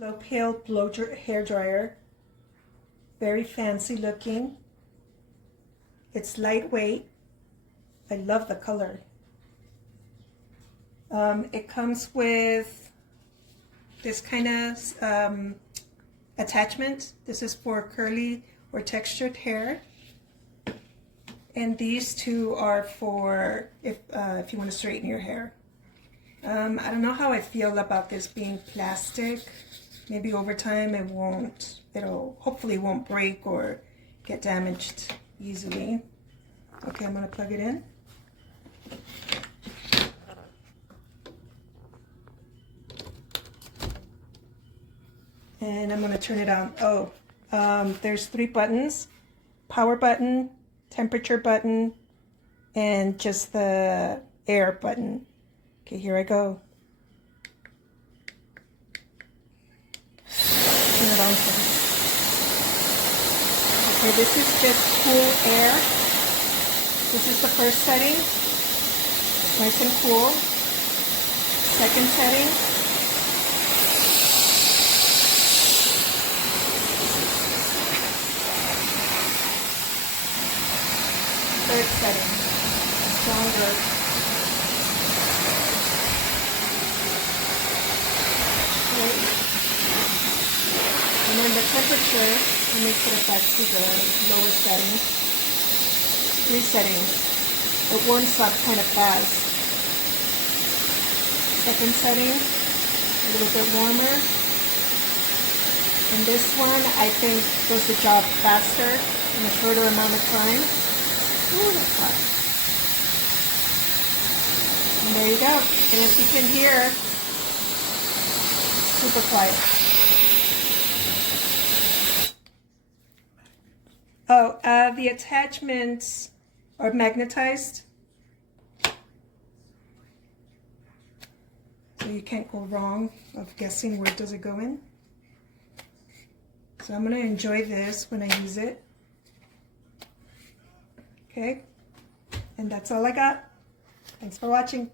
slopehill hair dryer. Very fancy looking. It's lightweight. I love the color. It comes with this kind of attachment. This is for curly or textured hair. And these two are for if you want to straighten your hair. I don't know how I feel about this being plastic. Maybe over time it'll hopefully won't break or get damaged easily. Okay, I'm gonna plug it in. And I'm gonna turn it on. There's 3 buttons: power button, temperature button, and just the air button. Okay, here I go. Turn it on for me. Okay, this is just cool air. This is the first setting. Nice and cool. Second setting. Third setting. Stronger. And then the temperature, let me put it back to the lowest setting. 3 settings. It warms up kind of fast. Second setting, a little bit warmer. And this one, I think, does the job faster in a shorter amount of time. Ooh, that's hot. And there you go. And as you can hear, super quiet. The attachments are magnetized, so you can't go wrong of guessing where does it go in. So I'm going to enjoy this when I use it. Okay, and that's all I got. Thanks for watching.